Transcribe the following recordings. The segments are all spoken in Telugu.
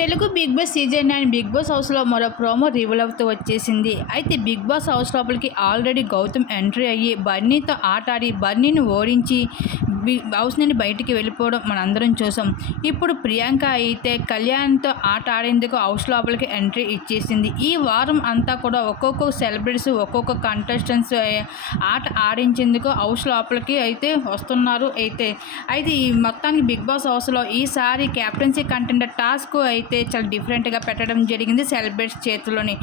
Telugu Bigg Boss season nine Bigg Boss హౌస్లో మరో ప్రోమో రివీల్ అవుతూ వచ్చేసింది. అయితే బిగ్ బాస్ హౌస్ లోపలికి ఆల్రెడీ గౌతమ్ ఎంట్రీ అయ్యి బన్నీతో ఆటాడి బన్నీని ఓడించి బిగ్ హౌస్ నుండి బయటికి వెళ్ళిపోవడం మనందరం చూసాం. ఇప్పుడు ప్రియాంక అయితే కళ్యాణ్తో ఆట ఆడేందుకు హౌస్ లోపలికి ఎంట్రీ ఇచ్చేసింది. ఈ వారం అంతా కూడా ఒక్కొక్క సెలబ్రిటీస్ ఒక్కొక్క కంటెస్టెంట్స్ ఆట ఆడించేందుకు హౌస్ లోపలికి అయితే వస్తున్నారు అయితే. అయితే ఈ మొత్తానికి బిగ్ బాస్ హౌస్లో ఈసారి క్యాప్టెన్సీ కంటెంట్ టాస్క్ అయితే అయితే చాలా డిఫరెంట్గా పెట్టడం జరిగింది సెలబ్రిటీస్ చేతిలోని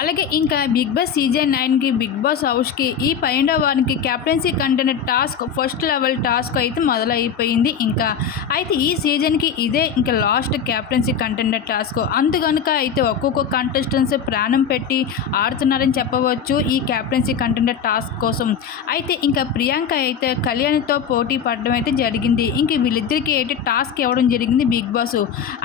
అలాగే ఇంకా బిగ్ బాస్ సీజన్ నైన్కి బిగ్ బాస్ హౌస్కి ఈ పైన వారికి captaincy content task first level task అయితే మొదలైపోయింది ఇంకా. అయితే ఈ సీజన్కి ఇదే ఇంకా లాస్ట్ క్యాప్టెన్సీ కంటెంట్ టాస్క్. అందుకనుక అయితే ఒక్కొక్క కంటెస్టెంట్స్ ప్రాణం పెట్టి ఆడుతున్నారని చెప్పవచ్చు ఈ క్యాప్టెన్సీ కంటెంట్ టాస్క్ కోసం. అయితే ఇంకా ప్రియాంక అయితే కళ్యాణ్తో పోటీ పడడం అయితే జరిగింది. ఇంక వీళ్ళిద్దరికి అయితే టాస్క్ ఇవ్వడం జరిగింది బిగ్ బాస్.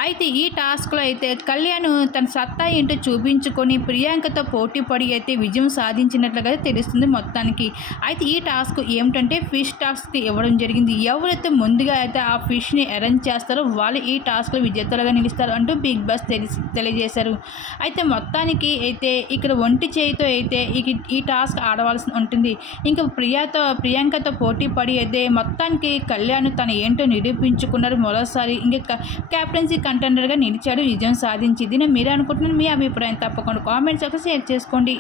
అయితే ఈ టాస్క్ టాస్క్లో అయితే కళ్యాణ్ తన సత్తా ఏంటో చూపించుకొని ప్రియాంకతో పోటీ పడి అయితే విజయం సాధించినట్లుగా తెలుస్తుంది మొత్తానికి. అయితే ఈ టాస్క్ ఏమిటంటే ఫిష్ టాస్క్ ఇవ్వడం జరిగింది. ఎవరైతే ముందుగా అయితే ఆ ఫిష్ని అరేంజ్ చేస్తారో వాళ్ళు ఈ టాస్క్లో విజేతలుగా నిలుస్తారు అంటూ బిగ్ బాస్ తెలిసి తెలియజేశారు. అయితే మొత్తానికి అయితే ఇక్కడ ఒంటి చేయితో అయితే ఈ టాస్క్ ఆడవలసి ఉంటుంది. ఇంకా ప్రియాతో ప్రియాంకతో పోటీ పడి అయితే మొత్తానికి కళ్యాణ్ తన ఏంటో నిరూపించుకున్నారు. మరోసారి ఇంకా క్యాప్టెన్సీ కంటెండర్గా నిలిచాడు విజయం సాధించింది. నేను మీరే అనుకుంటున్నారు మీ అభిప్రాయం తప్పకుండా కామెంట్స్ ఒక షేర్ చేసుకోండి.